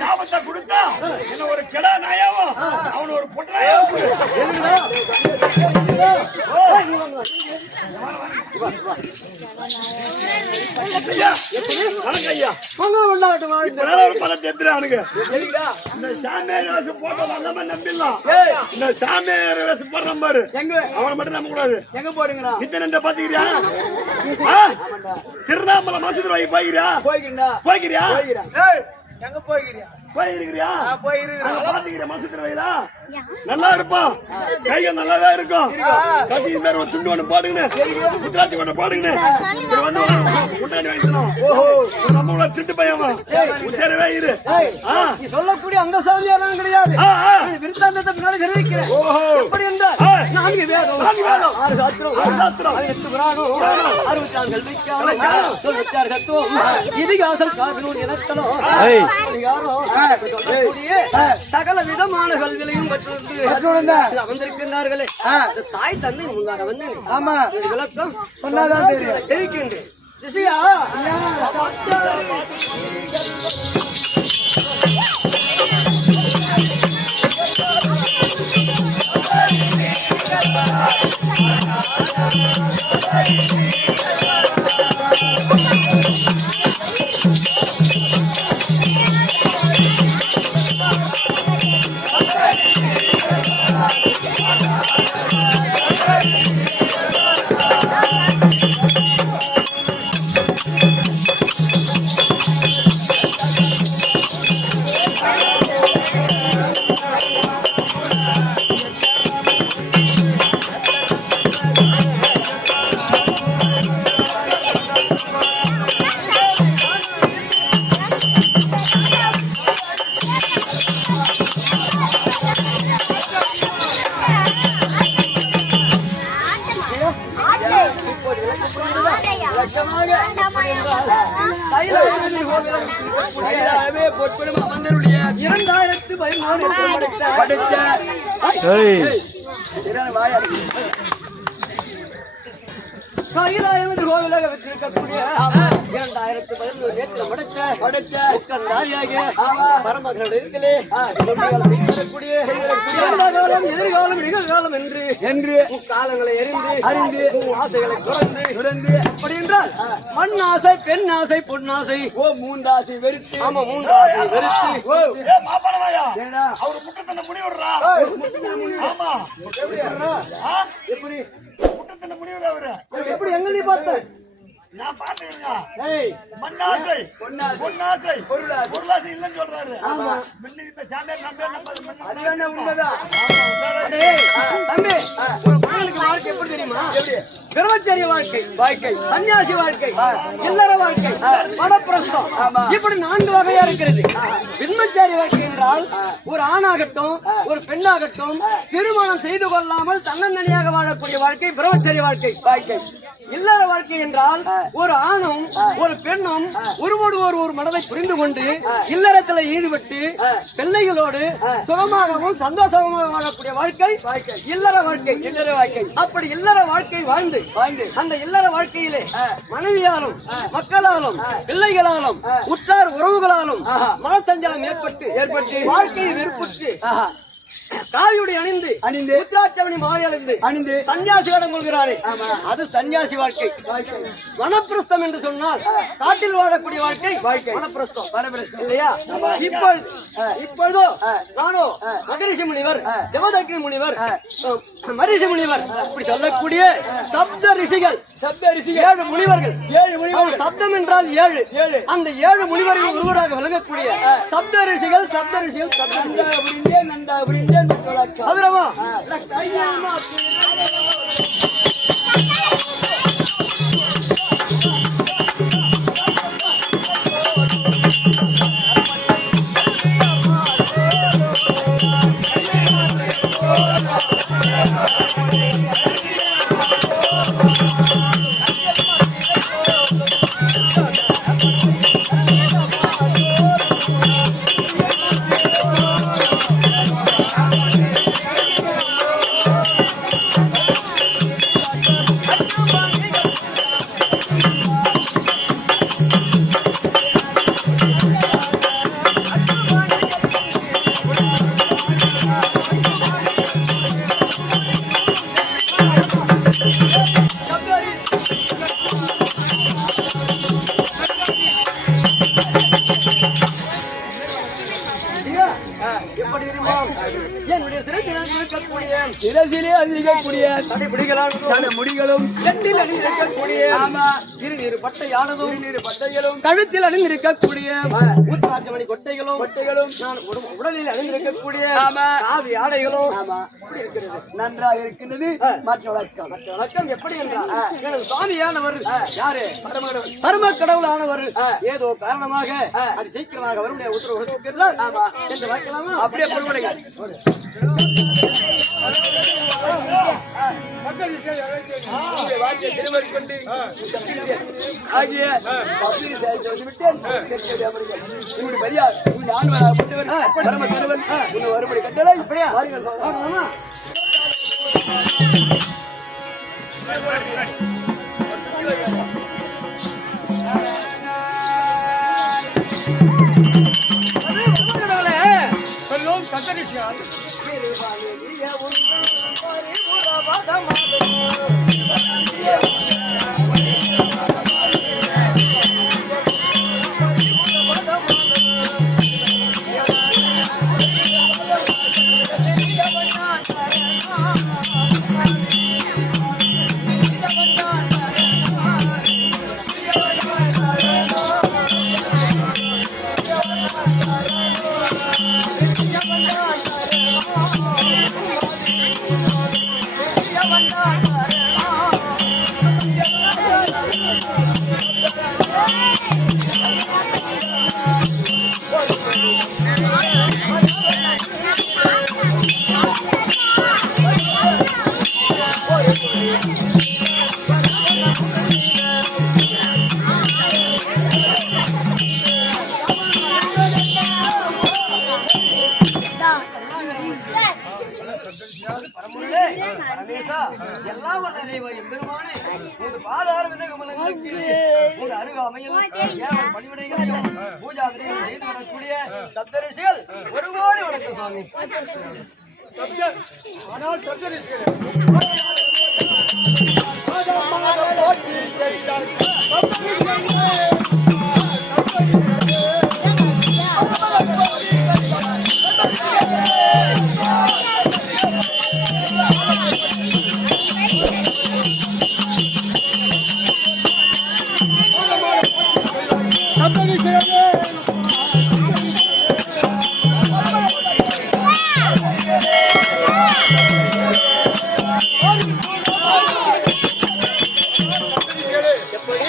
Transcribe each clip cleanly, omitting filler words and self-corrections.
சாபத்தை கொடுத்தா என்ன ஒரு கெடா நாயாவும் அவன் ஒரு பொட்டனாயாவும் அவனை மட்டும் நம்ப கூடாது. எங்க போடுங்க பாத்துக்கிறியா? திருவண்ணாமலை மாசத்துல போய்கிறியா? போய்கிறியா? எங்க போய்கிறியா? போயிருக்கிறியா? பாத்துக்கிற மாசத்துல வயலா நல்லா இருப்பான். கைகள் நல்லாதான் இருக்கும். கசி இந்த ஒரு துண்டு ஒண்ணு பாடுங்கன்னு குஜராத்தி கொண்டு பாடுங்கன்னு வந்து முன்னாடி வாங்கிக்கணும். நம்ம திட்டு பையன் உச்சரவே இரு. சொல்லக்கூடிய அந்த சாதியாரும் கிடையாது. விருத்தாந்தத்தை பின்னாடி தெரிவிக்கிறேன். எப்படி என்றால் 4 வேதம் 6 சாஸ்திரம் 8 புராணம் 66 கல்விக்கான இதிகாசம் காவினூர் இனத்தனம் யாரோ சகல விதமான கல்வியையும் அமர்ந்திருக்கின்றார்களே. தாய் தந்தை முன்னாக வந்து ஆமா விளக்கம் சொன்னாதான் தெரிவிக்கின்றேன். சிசியா கைலாயம் என்று கோவிலாக வச்சிருக்கக்கூடிய 2011 நேற்று படைத்த பரமகரோடு இருக்கலே எதிர்காலம் நிகழ்காலம் என்று காலங்களை அறிந்து ஆசைகளை துறந்து அப்படி என்றால் மண் ஆசை பெண் ஆசை பொன்னாசை 3 ஆசை வெறுத்து 3 ஆசை வெறுத்து அவரு முட்டத்தனை முடிவுறா எப்படி முட்டத்தனை முடிவுற அவரு எப்படி எங்க நீ பார்த்த நான் பாத்துக்கிறேன். மண்ணாசை பொன்னாசை பொருளாசை இல்லைன்னு சொல்றாரு. இப்ப சாமியார் நம்ப உண்மைதான். தம்பி மார்க் எப்படி தெரியுமா? பிரம்மச்சரிய வாழ்க்கை சன்னியாசி வாழ்க்கை இல்லற வாழ்க்கை வனப்பிரஸ்தம் இப்படி 4 வகையா இருக்கிறது. பிரம்மச்சரிய வாழ்க்கை என்றால் ஒரு ஆணாகட்டும் ஒரு பெண்ணாகட்டும் திருமணம் செய்து கொள்ளாமல் தன்னந்தனியாக வாழக்கூடிய வாழ்க்கை பிரம்மச்சரிய வாழ்க்கை. இல்லற வாழ்க்கை என்றால் ஒரு ஆணும் ஒரு பெண்ணும் ஒருவோடு ஒரு மனதை புரிந்து கொண்டு இல்லறத்தில் ஈடுபட்டு பிள்ளைகளோடு சுகமாகவும் சந்தோஷமாக வாழக்கூடிய வாழ்க்கை இல்லற வாழ்க்கை. அப்படி இல்லற வாழ்க்கை வாழ்ந்து அந்த இல்லற வாழ்க்கையிலே மனைவியாலும் மக்களாலும் பிள்ளைகளாலும் உற்றார் உறவுகளாலும் மனசஞ்சலம் ஏற்பட்டு வாழ்க்கையை வெறுப்புற்று காவியுடைய அணிந்து உத்ராட்சமணி மாலை அணிந்து சன்னியாசியிடம் கொள்கிறாரே அது சன்னியாசி வாழ்க்கை. வனப்பிரஸ்தம் என்று சொன்னால் காட்டில் வாழக்கூடிய வாழ்க்கை வனப்பிரஸ்தம் இல்லையா? இப்பொழுதோ நானோ மகரிஷி முனிவர் தேவதக்னி முனிவர் மரிஷி முனிவர் இப்படி சொல்லக்கூடிய சப்த ரிஷிகள் 7 முனிவர்கள். சப்தம் என்றால் 7 அந்த 7 முனிவர்கள் ஒருவராக விளங்கக்கூடிய சப்த ரிஷிகள் நந்தா அபிரமா சிரசிலே அதிரிக்கக்கூடிய முடிகளும் சிறுநீர் பட்டைகளும் கழுத்தில் அணிந்திருக்கக்கூடிய உத்ராட்சமணி கொட்டைகளும் உடலில் அணிந்திருக்கக்கூடிய காவி ஆடைகளும் நன்றாக இருக்கின்றது. மற்ற வழக்கம் எப்படி என்றால் எனது சுவாமியானவர் யாரு பரம கடவுளானவர் ஏதோ காரணமாக அது சீக்கிரமாக அவருடைய உத்தரவு என்று வைக்கலாமா? அப்படியே பொருளுடைய சப்தரிஷிகள் ஒரு கோடி வணக்கம் சுவாமி. ஆனால் சப்தரிஷிகள்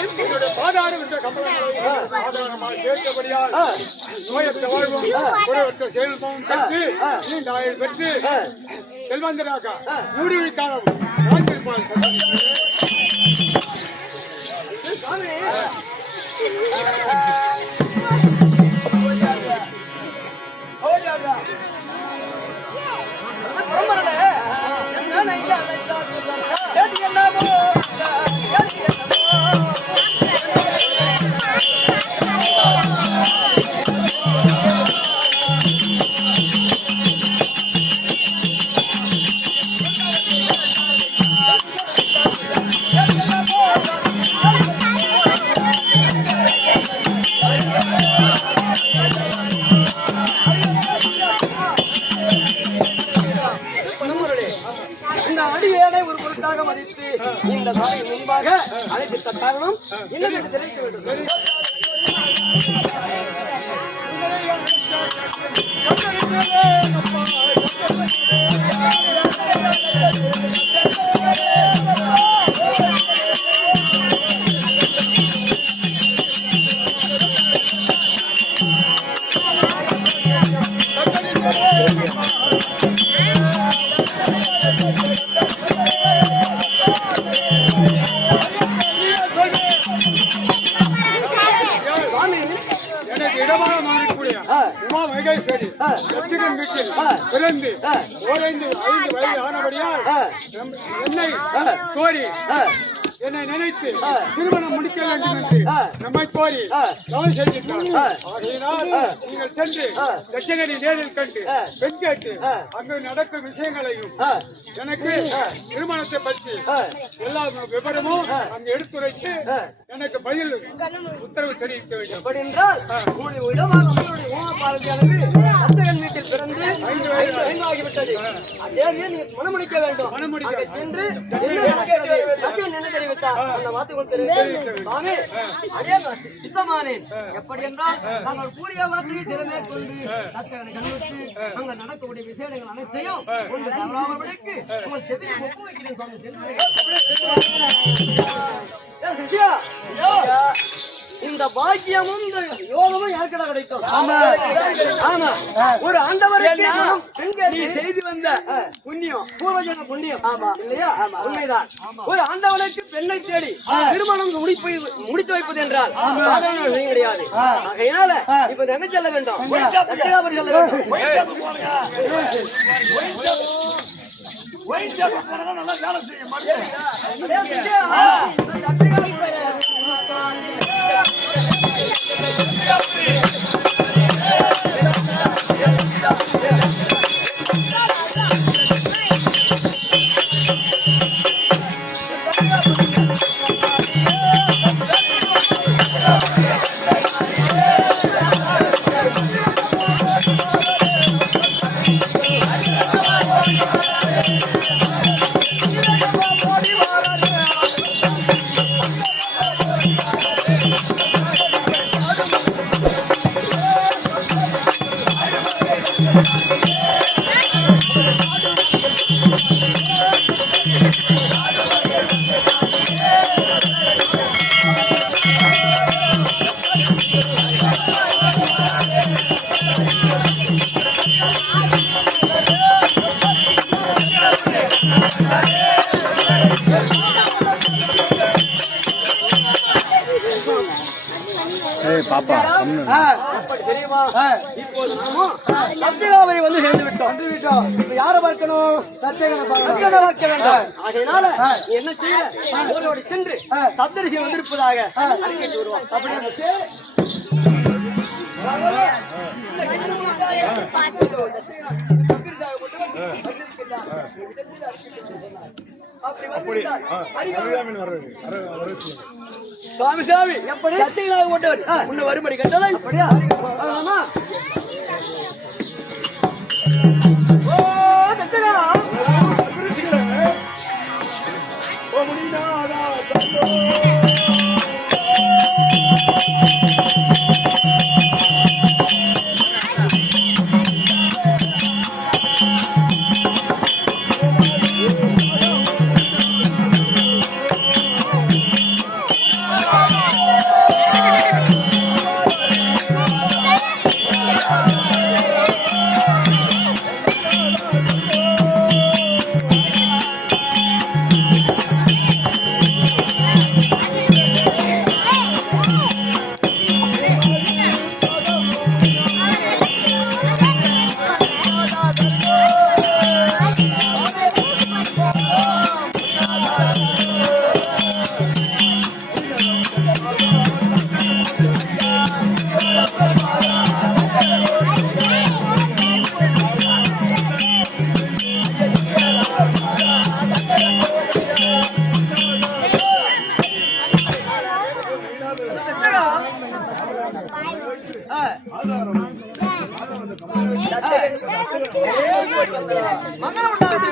என்னுடைய பாதாரம் என்ற கம்பளமாக கேட்கபடியால் நோயற்ற வாழ்வும் குறைவற்ற செயல்பவும் பெற்று நீண்ட ஆயுள் பெற்று செல்வந்தராக மூடிய காலம் வாழ்ந்திருப்பாள் இந்த சாலை முன்பாக அழைத்த காரணம் இன்னும் தெரிவிக்க வேண்டும். பிறந்து 5 வயது ஆனபடியால் என்னை கோரி என்னை நினைத்து திருமணம் முடிக்க வேண்டும் என்று நம்மை கோரி கவலை செய்கின்றார். ஆகையினால் நீங்கள் சென்று தட்சகனை நேரில் கண்டு பெண் கேட்டு அங்கு நடக்கும் விஷயங்களையும் எனக்கு திருமணத்தை பற்றி எல்லா விவரமும் அங்கு எடுத்துரைத்து எனக்கு பதில் உத்தரவு தெரிவிக்க வேண்டும். அப்படி என்றால் வீட்டில் பிறந்து 5 ஆகிவிட்டது. மனமுடிக்க வேண்டும். சென்று என்ன தெரிவித்தார் அந்த வார்த்தை தெரிவித்தார். சித்தமானேன். எப்படி என்றால் நாங்கள் கூடிய வார்த்தையை திறமேற்கொண்டு அங்க நடக்கக்கூடிய விஷயங்கள் அனைத்தையும் தவறாமபடிக்கு உங்கள் செவியை ஒப்பு வைக்கிறேன் சுவாமி. இந்த பாக்கியமும் இந்த யோகமும் யாருக்கிட்ட கிடைக்கும்? ஆமா, ஒரு ஆண்டவருக்கு செய்து வந்த புண்ணியம், பூர்வஜன புண்ணியம். ஆமா இல்லையா? உண்மைதான். ஒரு ஆண்டவனுக்கு பெண்ணை தேடி திருமணம் முடித்து வைப்பது என்றால் சாதாரண விஷயம் கிடையாது. ஆகையினால இப்ப என்ன சொல்ல வேண்டும்? சொல்ல வேண்டும். நல்லா வேலை செய்ய மாட்டேன். வந்து சேர்ந்து விட்டோம். யாரை பார்க்கணும்? பார்க்க வேண்டும். ஆகையினால என்ன செய்ய ஓரோடு சென்று சப்தரிசி வந்திருப்பதாக அறிவித்து வருவோம். சாமி சாமி எப்படி போட்டவர் உன்னை வரும்படி கட்டளை. அப்படியா? மங்களம் உண்டாகுது.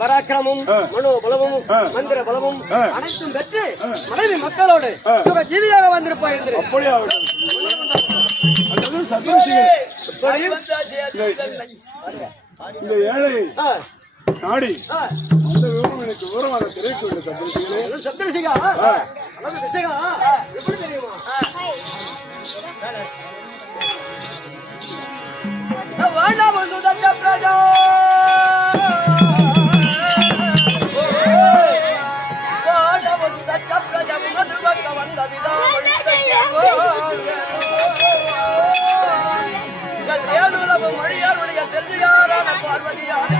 பராக்கிரமும் மனோபலமும் மந்திர பலமும் அனைத்தும் பெற்று மனைவி மக்களோடு சுக ஜீவியாக வந்திருப்பாய். இந்த ஏழை நாடி அந்த விவரம் எனக்கு விவரமாக தெரிவிக்க சப்தரிசிகா எப்படி தெரியுமா? மொழியாருடைய செல்வியாரான பார்வதியான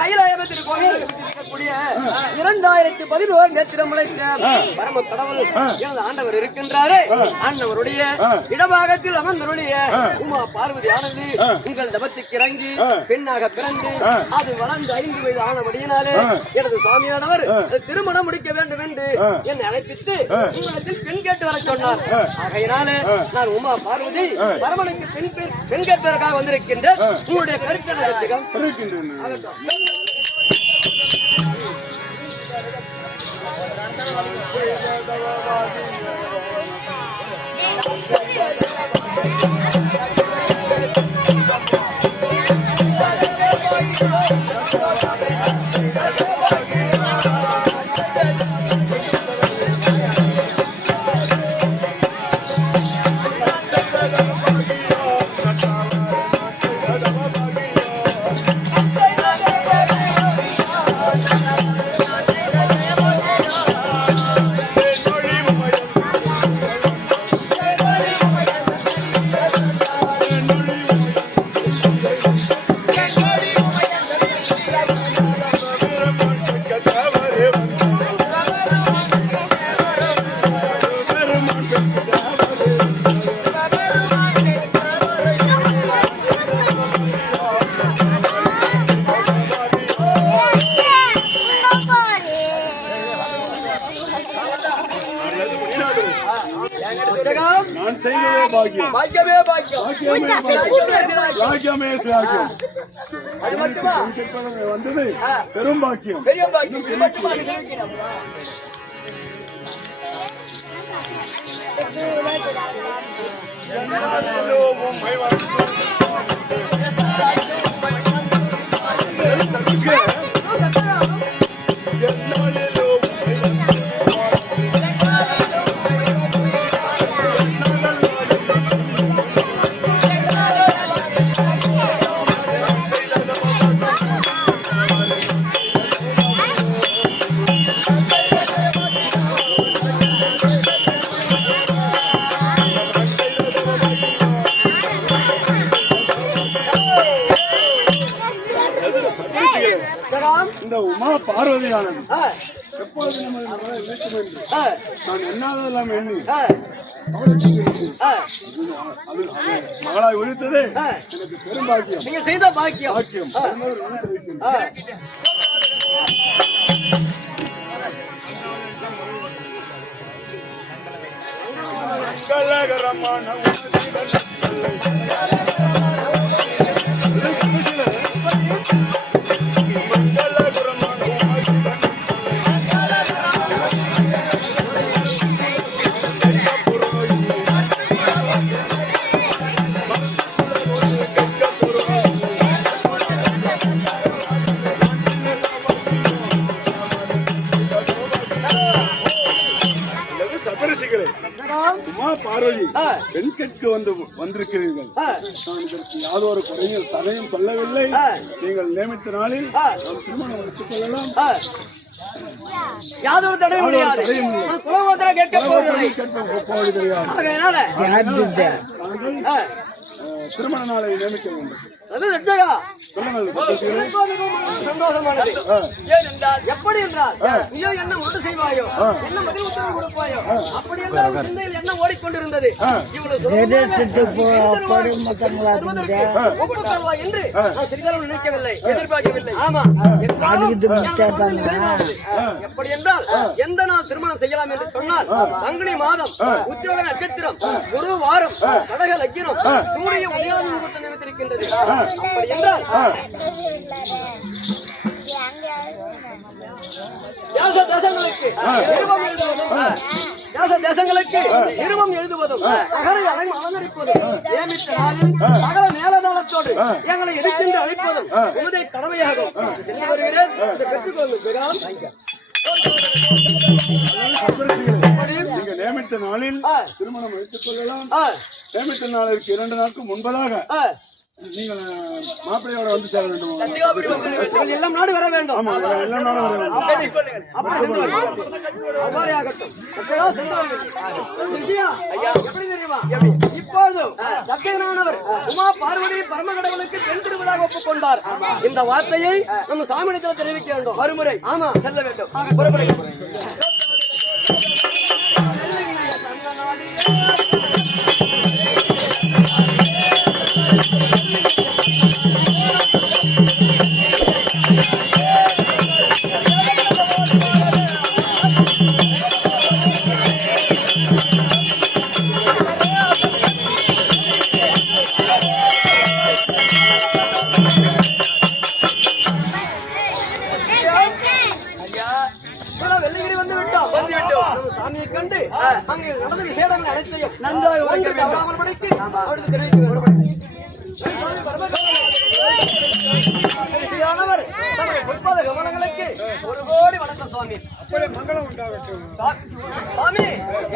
கைலாயத்தில் கோயில் 2011 நேத்திரம் முளைத்த பரம கடவுள் எனது ஆண்டவர் இருக்கின்றாரே. ஆண்டவருடைய இடபாகத்தில் அமர்ந்தருடைய உமா பார்வதி ஆனது உங்கள் தபத்துக்கு இறங்கி பெண்ணாக பிறந்து அது வளர்ந்து 5 வயது ஆனபடியினாலே எனது சுவாமியானவர் திருமணம் முடிக்க வேண்டும் என்று என்னை அழைப்பித்து உங்களிடத்தில் பெண் கேட்டு வர சொன்னார். ஆகையினாலே நான் உமா பார்வதி பரமனுக்கு பெண் கேட்பதற்காக வந்திருக்கின்றேன். உங்களுடைய கருத்து நான் செய்யவே பாக்கியம், பாக்கியமே பாக்கியம், பாக்கியமே பாக்கியம். அது மட்டுமா வந்தது பெரும் பாக்கியம், பெரிய பாக்கியம். இது மட்டுமா இந்த உமா பார்வதியானது எப்பொழுது நம்ம மகளை இருக்கும் என்று ஆ, நான் எண்ணாததெல்லாம் எண்ணி ஆ, ஆ, அது மகளாய் உதித்ததே ஆ. எனக்கு பெரும் பாக்கியம் நீங்க செய்த பாக்கியம் பாக்கியம் ஆ. அதனோடு உதித்து வைக்கின்றேன். ஆ. மங்களகரமான சபரிசிகளே உமா பார்வதி ஆ. பெண் கேட்க வந்திருக்கிறீர்கள் ஆ. நான் இதற்கு யாதொரு குறையும் தடையும் சொல்லவில்லை ஆ. நீங்கள் நியமித்த நாளில் ஆ. நாம் திருமணம் எடுத்துக் கொள்ளலாம் ஆ. யாதொரு தடையும் முடியாது தடையும் இல்லை. நான் குலகோத்திரம் கேட்க போவதில்லை போவது கிடையாது ஆகையினால நாங்கள் ஆ, திருமண நாளை நியமிக்க வேண்டும் அது ரட்சகா சொல்லுங்கள் சபரிசிகளே. சந்தோஷமானது ஆ. ஏனென்றால் எப்படி என்றால் நீயோ என்ன ஒன்று செய்வாயோ என்ன மதிய உத்தரவு கொடுப்பாயோ அப்படி என்றால் உன் சிந்தையில் என்ன ஓடிக்கொண்டிருந்தது இவ்வளவு ஒப்புக்கொள்வா என்று நான் சிறிதளவு நினைக்கவில்லை எதிர்பார்க்கவில்லை ஆமா என்றாலும் நிறைவானது. எப்படி என்றால் எந்த நாள் திருமணம் செய்யலாம் என்று சொன்னால் பங்குனி மாதம் உத்திரோட நட்சத்திரம் குரு வாரம் கடக லக்கினம் சூரிய உதயாதி முகூர்த்தம் நினைத்திருக்கின்றது அப்படி என்றால் தேச தேசங்களுக்கு நிருபம் எழுதுவதும் தேச தேசங்களுக்கு நிருபம் எழுதுவதும் நகரை அலங்கரிப்பதும் நியமித்த நாளில் சகல மேலதாளத்தோடு எங்களை எதிர்த்து அழைப்பதும் உமதை கடமையாகும் சென்று வருகிறேன் இதை பெற்றுக்கொள்ளுங்கள் நீங்க நியமித்த நாளில் திருமணம் எடுத்துக் கொள்ளலாம் ஆ, நியமித்த நாளிற்கு 2 நாட்கள் முன்பதாக ஆ. நீங்கள் மாப்பிள்ளையோட வந்து சேர வேண்டும் லட்சிகாபுரி வந்து எல்லாம் நாடு வர வேண்டும் ஆமா எல்லாம் நானும் வர வேண்டும் அப்படி சென்று வருகிறேன். அவ்வாறே ஆகட்டும். லட்சகா சென்று வருகிறேன். சிஷ்யா, ஐயா, எப்படி தெரியுமா? இப்பொழுதும் தட்சகனானவர் உமா பார்வதி பரம கடவுளுக்கு பெண் திருவிழாக ஒப்புக்கொண்டார். இந்த வார்த்தையை நம்ம சாமியிடத்தில் தெரிவிக்க வேண்டும். மறுமுறை ஆமா செல்ல வேண்டும். புறப்படுகிறேன். வெள்ளிகிரி வந்து விட்டோம் நம்ம சாமியை கண்டு அங்கே நடந்த விசேடங்கள் அனைத்தையும் நன்றாக ஒன்று தவறாமல் படித்து அவருக்கு தெரிவிக்க வேண்டும். ரிஷியானவர் தமது பொற்பாத கமலங்களுக்கு ஒரு கோடி வணக்கம் சுவாமி. மங்களம் உண்டாகட்டும் சுவாமி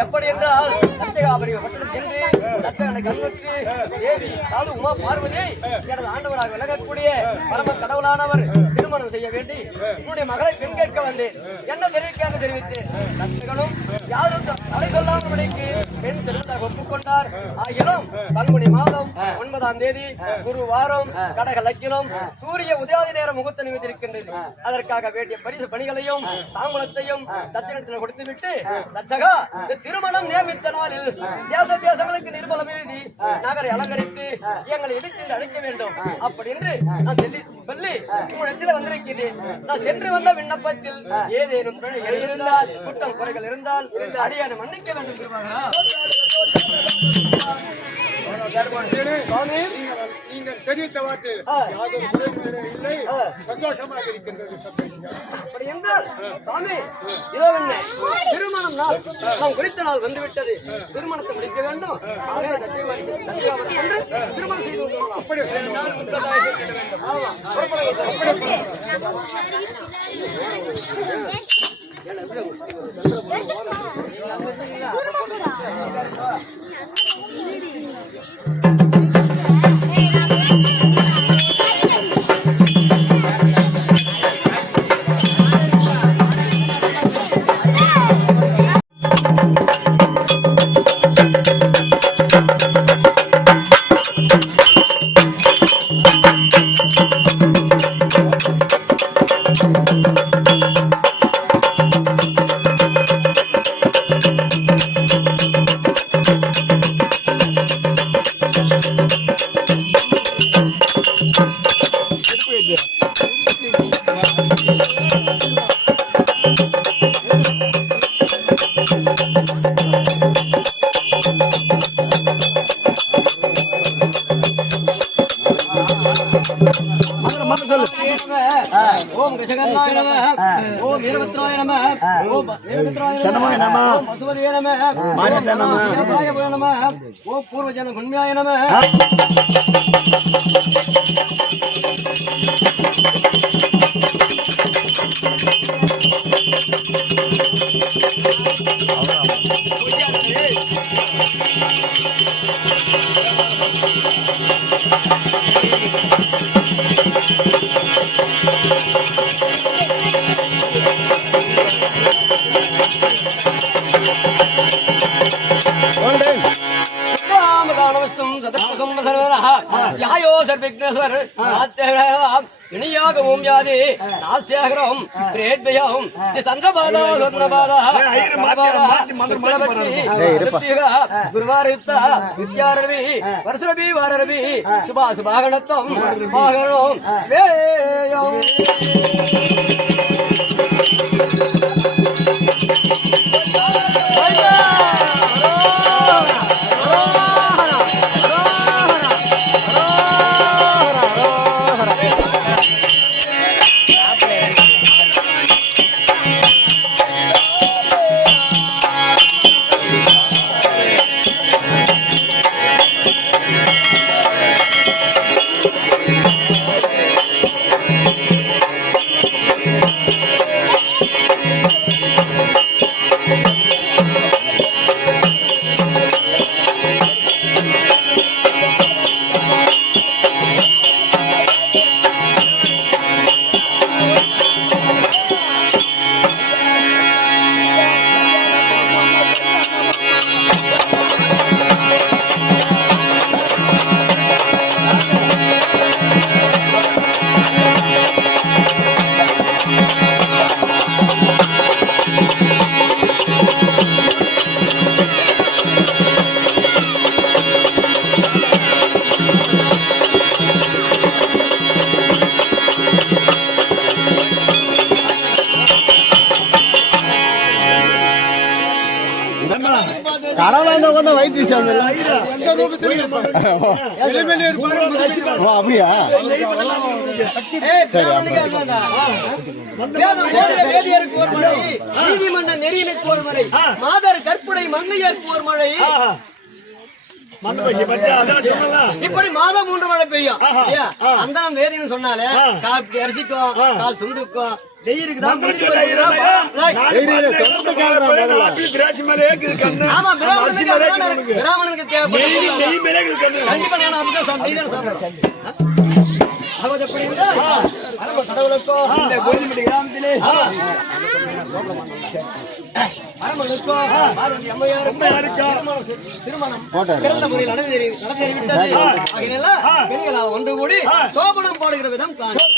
எப்படி என்றால் லட்சகாபுரி பட்டணம் சென்று லட்சகனை கண்ணுற்று தேவி சாது உமா பார்வதியை எனது ஆண்டவராக விலகக்கூடிய பரம கடவுளானவர் திருமணம் செய்ய வேண்டி என்னுடைய மகளை பெண் கேட்க வந்தேன். என்ன தெரிவிக்காக தெரிவித்தேன். லட்சகனும் யாரும் தடை சொல்லாமலுக்கு பெண் திருமணம் ஒப்புக்கொண்டார். ஆகிலும் பங்குனி மாதம் 9ஆம் தேதி குரு வாரம் கடக லக்கினம் சூரிய உதயாதி நேரம் முகூர்த்த நிமித்தி இருக்கின்றது. அதற்காக வேண்டிய பரிசு பணிகளையும் தாம்பூலத்தையும் தட்சணத்தில் கொடுத்துவிட்டு லட்சகா இந்த திருமணம் நியமித்த நாளில் தேச தேசங்களுக்கு நிர்பலம் எழுதி நகரை அலங்கரித்து எங்களை இழுத்து அழைக்க வேண்டும் அப்படி என்று நான் சொல்லி உங்களிடத்தில் வந்திருக்கிறேன். நான் சென்று வந்த விண்ணப்பத்தில் ஏதேனும் பிழைகள் இருந்தால் குற்றம் குறைகள் இருந்தால் அடியான மன்னிக்க வேண்டும். நீங்கள் தெரிவித்த வார்த்தை இல்லை சந்தோஷமாக இருக்கின்றது. அப்படி என்றால் சாமி இதோ என்ன திருமணம் நாள் நாம் குறித்த நாள் வந்துவிட்டது. திருமணத்தை முடிக்க வேண்டும். ஆகவே லட்சுமி என்று திருமணம் செய்து கொள்ளலாம். அப்படி ஆமா ஓம் கஜகர்ணாய நம ஓம் வீரபத்ராய நம ஓம் வீரபத்ராய நம ஓம் வசுவதே நம மாநில நம வியாசாய நம ஓம் பூர்வஜன புண்ணியாய நம யாயோ சர்விக்னேஸ்வர் இணையாகவும் யாதி நாஸ்யாகரம் பிரேத்பயம் சந்திரபாதா சொர்ணபாதா குருவாரித்த வித்யாரவி வருஷரவி வாரரவி சுபா சுபாகணத்தம் சுபாகரணம் வேயம் அப்படியா நீதிமன்ற நெறியினுக்கு ஒரு மழை மாதர் கற்புடை மங்கையருக்கு ஒரு மழை இப்படி மாதம் 3 மழை பெய்யும் அந்த வேதின்னு சொன்னாலே கால் அரிசிக்கும் கால் துண்டுக்கும் பிராமணனுக்கு திருமணம் சிறந்த முறையில் நடந்தேறிவிட்டது. பெண்கள் ஒன்று கூடி சோபனம் போடுகிற விதம் காணும்.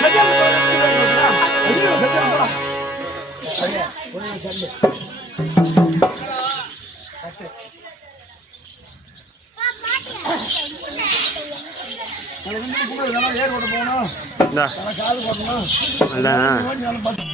செகண்ட் ஐயோ செகண்ட் ஏர் ஓட்ட போகணும் இந்தா காது போடணும் அதான் பஸ்